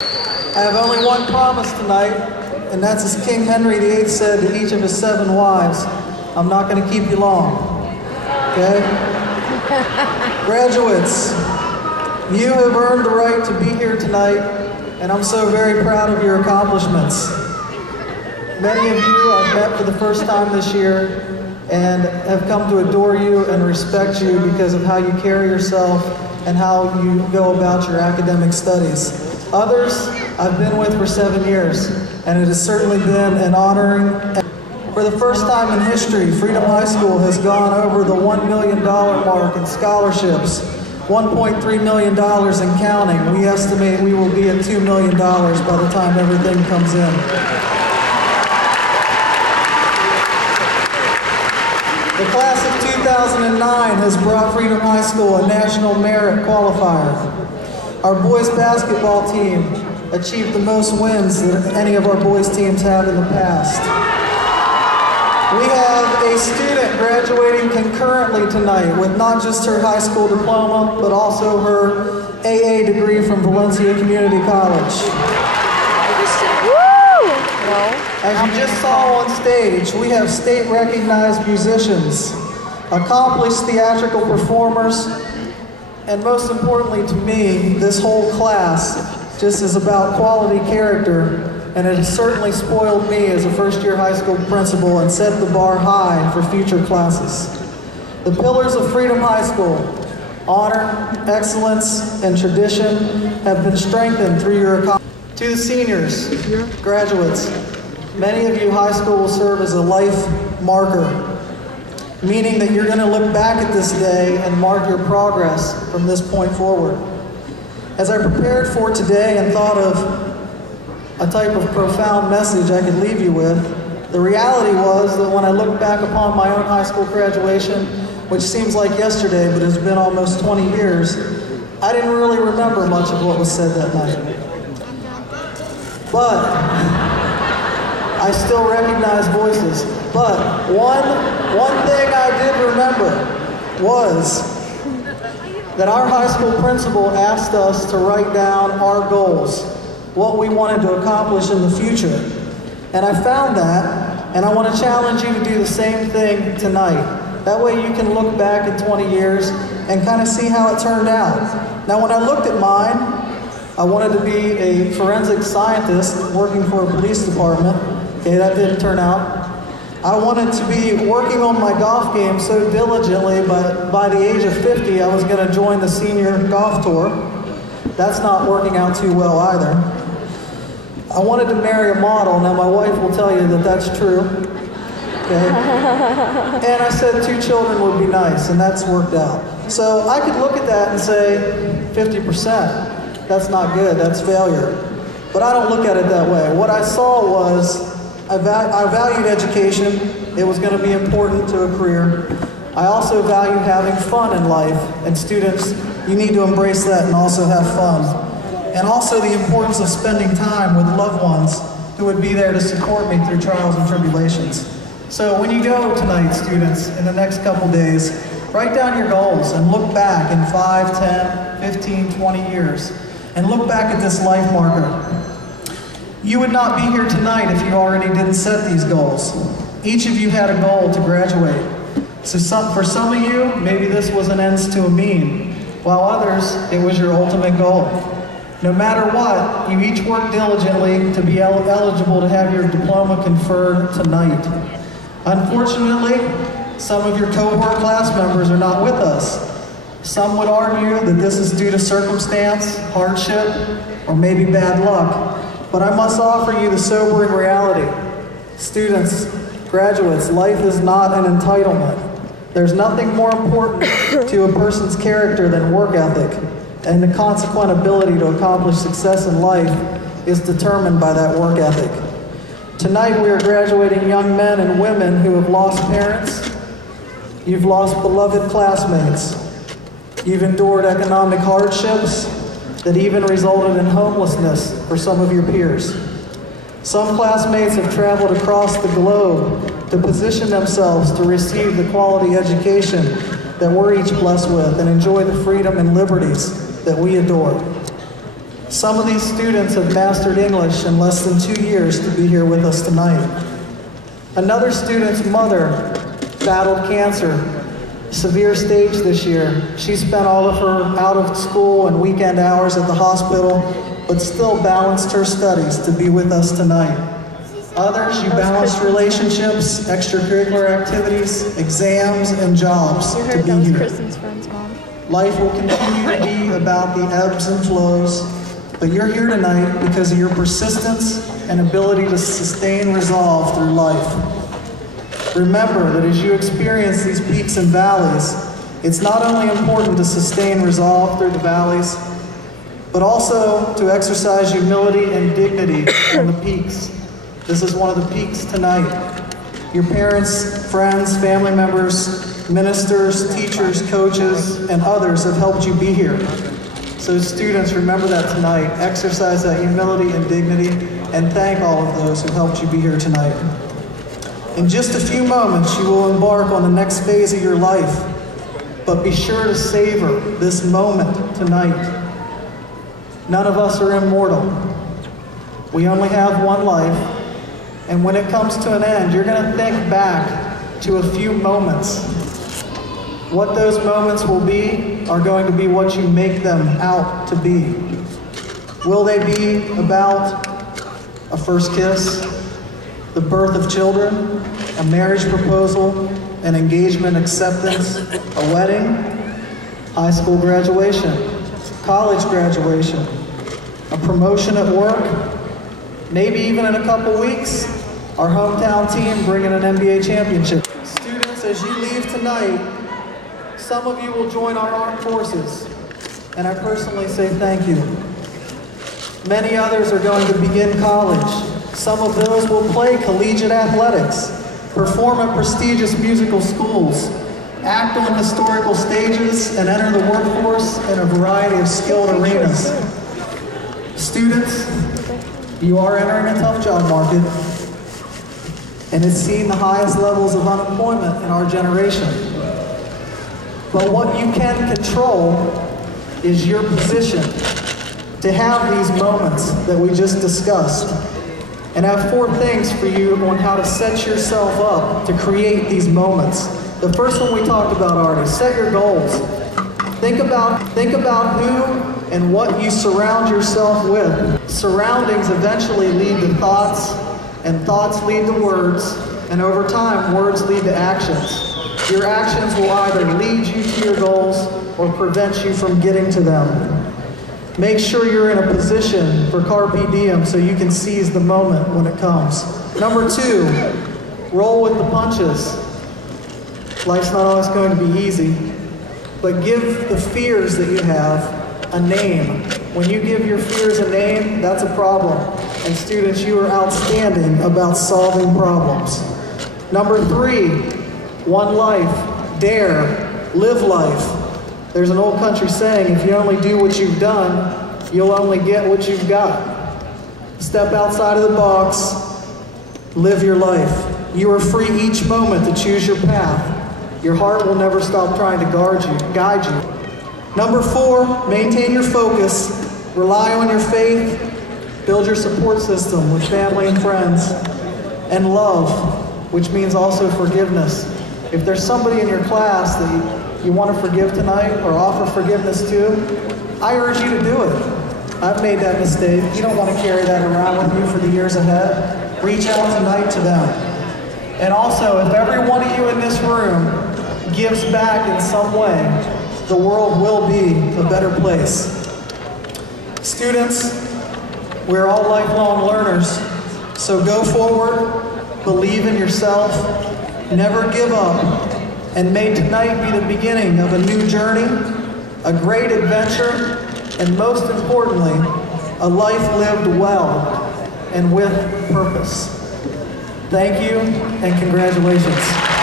I have only one promise tonight, and that's as King Henry VIII said to each of his 7 wives, I'm not going to keep you long. Okay? Graduates, you have earned the right to be here tonight, and I'm so very proud of your accomplishments. Many of you I've met for the first time this year and have come to adore you and respect you because of how you carry yourself and how you go about your academic studies. Others I've been with for 7 years, and it has certainly been an honoring. For the first time in history, Freedom High School has gone over the $1 million mark in scholarships, $1.3 million in counting. We estimate we will be at $2 million by the time everything comes in. The class of 2009 has brought Freedom High School a national merit qualifier. Our boys basketball team achieved the most wins that any of our boys teams have in the past. We have a student graduating concurrently tonight with not just her high school diploma, but also her AA degree from Valencia Community College. As you just saw on stage, we have state-recognized musicians, accomplished theatrical performers, and most importantly to me, this whole class just is about quality character, and it has certainly spoiled me as a first-year high school principal and set the bar high for future classes. The pillars of Freedom High School, honor, excellence, and tradition have been strengthened through your accomplishments. To the seniors, graduates, many of you high school will serve as a life marker, meaning that you're going to look back at this day and mark your progress from this point forward. As I prepared for today and thought of a type of profound message I could leave you with, the reality was that when I look back upon my own high school graduation, which seems like yesterday but has been almost 20 years, I didn't really remember much of what was said that night. But I still recognize voices. But one thing I did remember was that our high school principal asked us to write down our goals, what we wanted to accomplish in the future. And I found that, and I want to challenge you to do the same thing tonight. That way you can look back in 20 years and kind of see how it turned out. Now when I looked at mine, I wanted to be a forensic scientist working for a police department. Okay, that didn't turn out. I wanted to be working on my golf game so diligently, but by the age of 50, I was going to join the senior golf tour. That's not working out too well either. I wanted to marry a model. Now, my wife will tell you that that's true. Okay? And I said 2 children would be nice, and that's worked out. So I could look at that and say 50%. That's not good, that's failure. But I don't look at it that way. What I saw was I valued education. It was going to be important to a career. I also value having fun in life, and students, you need to embrace that and also have fun. And also the importance of spending time with loved ones who would be there to support me through trials and tribulations. So when you go tonight, students, in the next couple days, write down your goals and look back in 5, 10, 15, 20 years. And look back at this life marker. You would not be here tonight if you already didn't set these goals. Each of you had a goal to graduate. So for some of you, maybe this was an ends to a mean, while others, it was your ultimate goal. No matter what, you each worked diligently to be eligible to have your diploma conferred tonight. Unfortunately, some of your cohort class members are not with us. Some would argue that this is due to circumstance, hardship, or maybe bad luck. But I must offer you the sobering reality. Students, graduates, life is not an entitlement. There's nothing more important to a person's character than work ethic, and the consequent ability to accomplish success in life is determined by that work ethic. Tonight we are graduating young men and women who have lost parents. You've lost beloved classmates. You've endured economic hardships that even resulted in homelessness for some of your peers. Some classmates have traveled across the globe to position themselves to receive the quality education that we're each blessed with and enjoy the freedom and liberties that we adore. Some of these students have mastered English in less than 2 years to be here with us tonight. Another student's mother battled cancer, severe stage this year. She spent all of her out of school and weekend hours at the hospital, but still balanced her studies to be with us tonight. Others, you balanced relationships, extracurricular activities, exams, and jobs to be here. Kristen's friend's mom. Life will continue to be about the ebbs and flows, but you're here tonight because of your persistence and ability to sustain resolve through life. Remember that as you experience these peaks and valleys, it's not only important to sustain resolve through the valleys, but also to exercise humility and dignity on the peaks. This is one of the peaks tonight. Your parents, friends, family members, ministers, teachers, coaches, and others have helped you be here. So students, remember that tonight. Exercise that humility and dignity, and thank all of those who helped you be here tonight. In just a few moments, you will embark on the next phase of your life, but be sure to savor this moment tonight. None of us are immortal. We only have one life, and when it comes to an end, you're going to think back to a few moments. What those moments will be are going to be what you make them out to be. Will they be about a first kiss, the birth of children, a marriage proposal, an engagement acceptance, a wedding, high school graduation, college graduation, a promotion at work, maybe even in a couple weeks, our hometown team bringing an NBA championship. Students, as you leave tonight, some of you will join our armed forces, and I personally say thank you. Many others are going to begin college. Some of those will play collegiate athletics, perform at prestigious musical schools, act on historical stages, and enter the workforce in a variety of skilled arenas. Students, you are entering a tough job market, and it's seen the highest levels of unemployment in our generation. But what you can control is your position to have these moments that we just discussed. And I have 4 things for you on how to set yourself up to create these moments. The first one we talked about already, set your goals. Think about who and what you surround yourself with. Surroundings eventually lead to thoughts, and thoughts lead to words, and over time, words lead to actions. Your actions will either lead you to your goals or prevent you from getting to them. Make sure you're in a position for carpe diem so you can seize the moment when it comes. Number 2, roll with the punches. Life's not always going to be easy, but give the fears that you have a name. When you give your fears a name, that's a problem. And students, you are outstanding about solving problems. Number 3, one life, dare, live life. There's an old country saying, if you only do what you've done, you'll only get what you've got. Step outside of the box, live your life. You are free each moment to choose your path. Your heart will never stop trying to guide you. Number 4, maintain your focus, rely on your faith, build your support system with family and friends, and love, which means also forgiveness. If there's somebody in your class that you want to forgive tonight or offer forgiveness to, I urge you to do it. I've made that mistake. You don't want to carry that around with you for the years ahead. Reach out tonight to them. And also, if every one of you in this room gives back in some way, the world will be a better place. Students, we're all lifelong learners, so go forward, believe in yourself, never give up, and may tonight be the beginning of a new journey, a great adventure, and most importantly, a life lived well and with purpose. Thank you, and congratulations.